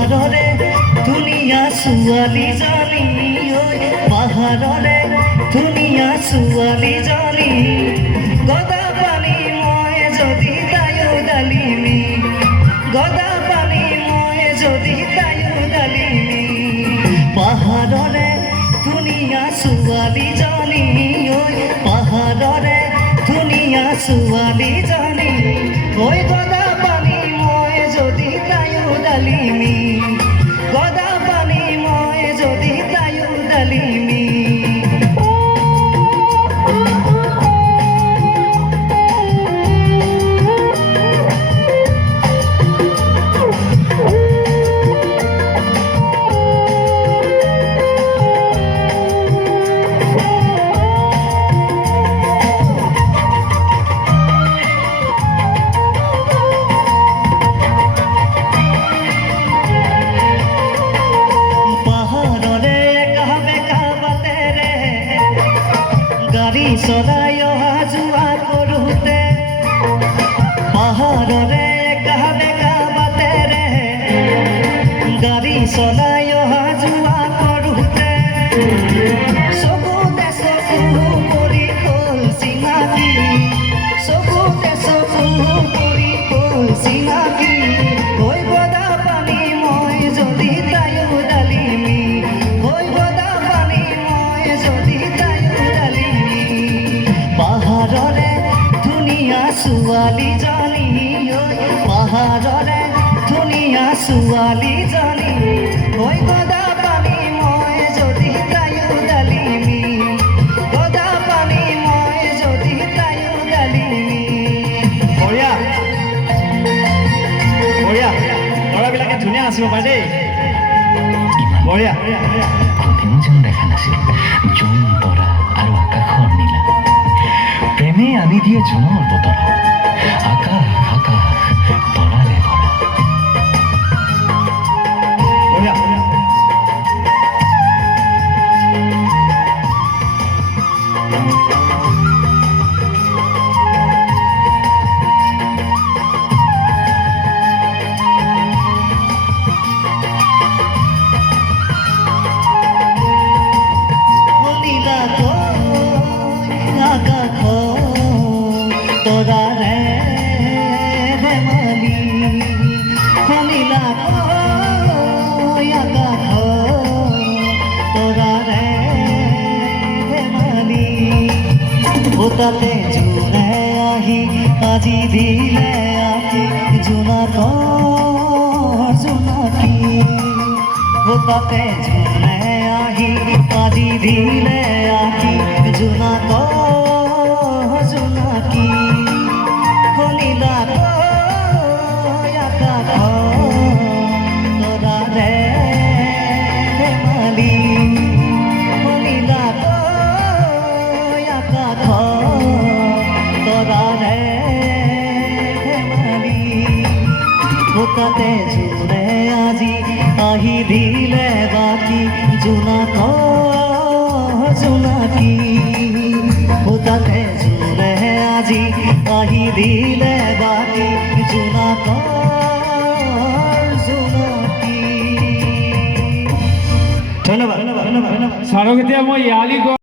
পাহাৰৰে ধুনীয়া ছোৱালীজনী ঐ পাহাৰৰে ধুনীয়া ছোৱালীজনী গদা পানী মই যদি তায়ো ডালিমি গদা পানী মই যদি তায়ো ডালিমি পাহাৰৰে ধুনীয়া ছোৱালীজনী ঐ পাহাৰৰে ধুনীয়া ছোৱালীজনী ঐ গদা পানী মই যদি তায়ো ডালিমি গদা পানী মই যদি তায়ো ডালিমি গাড়ী চলাই অহা যোৱা কৰোঁতে পাহাৰৰে একা বেকা বাটেৰে গাড়ী চলাই অহা যোৱা কৰোঁতে চকুতে চকু পৰি গ'ল চিনাকি চকুতে চকু পৰি গ'ল চিনাকি ঐ গদা পানী মই যদি তায়ো ডালিমি ঐ গদা পানী মই যদি তায়ো ডালিমি পাহাৰৰে ধুনীয়া ছোৱালীজনী ঐ পাহাৰৰে ধুনীয়া ছোৱালীজনী ঐ গদা পানী মই যদি তায়ো ডালিমি গদা পানী মই যদি তায়ো ডালিমি বঢ়িয়া বঢ়িয়া ল'ৰাবিলাকে ধুনীয়া নাচিব পাৰে দেই বঢ়িয়া কোনেও যেন দেখা নাছিল জোন তৰা আৰু আকাশৰ নীলা প্ৰেমে আনি দিয়ে জোনৰ বতৰা আকাশ আকাশ তৰাৰে ভৰা বঢ়িয়া তৰাৰে ধেমালি শুনিলা আকাশ তৰাৰে ধেমালি তাতে জোনে আহি আজি দিলে আহি জোনাকৰ জোনাকী তাতে জোনে আহি আজি দিলে আহি জোনাকৰ জোনাকী শুনিলা আকাশ তৰাৰে ধেমালি শুনিলা আকাশ তৰাৰে ধেমালি তাতে জোনে আজি আহি দিলে বাকী জোনাকৰ জোনাকী তাতে জোনে আজি আহি দিলে বাকী জোনাকৰ জোনাকী ধন্যবাদ ধন্যবাদ ধন্যবাদ চাৰক এতিয়া মই ইয়ালি